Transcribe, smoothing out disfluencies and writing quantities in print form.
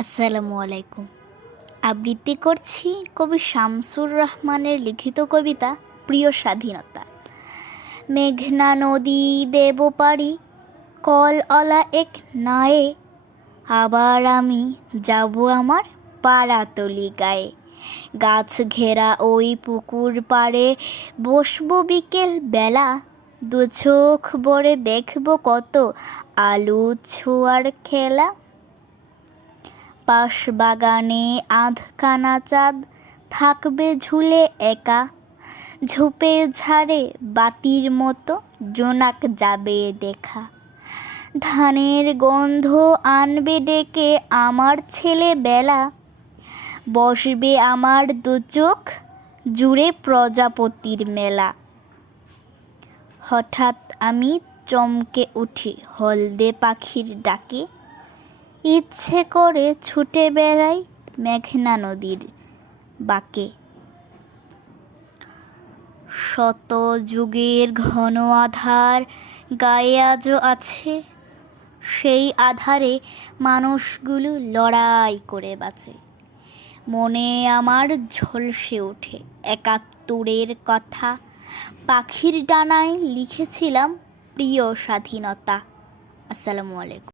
আসসালামু আলাইকুম। আবৃত্তি করছি কবি শামসুর রহমানের লিখিত কবিতা প্রিয় স্বাধীনতা। মেঘনা নদী দেব পারি কলঅলা এক নায়ে, আবার আমি যাব আমার পাড়াতলি গায়ে। গাছ ঘেরা ওই পুকুর পাড়ে বসবো বিকেল বেলা, দু চোখ ভরে দেখব কত আলু ছোঁয়ার খেলা। পাশ বাগানে আধখানা চাঁদ থাকবে ঝুলে একা, ঝোপে ঝাড়ে বাতির মতো জোনাক যাবে দেখা। ধানের গন্ধ আনবে ডেকে আমার ছেলে বেলা, বসবে আমার দু চোখ জুড়ে প্রজাপতির মেলা। হঠাৎ আমি চমকে উঠি হলদে পাখির ডাকে, ইচ্ছে করে ছুটে বেড়াই মেঘনা নদীর বাঁকে। শত যুগের ঘন আধার গায়ে আজও আছে, সেই আধারে মানুষগুলো লড়াই করে বাঁচে। মনে আমার ঝলসে ওঠে ৭১-এর কথা, পাখির ডানায় লিখেছিলাম প্রিয় স্বাধীনতা। আসসালামু আলাইকুম।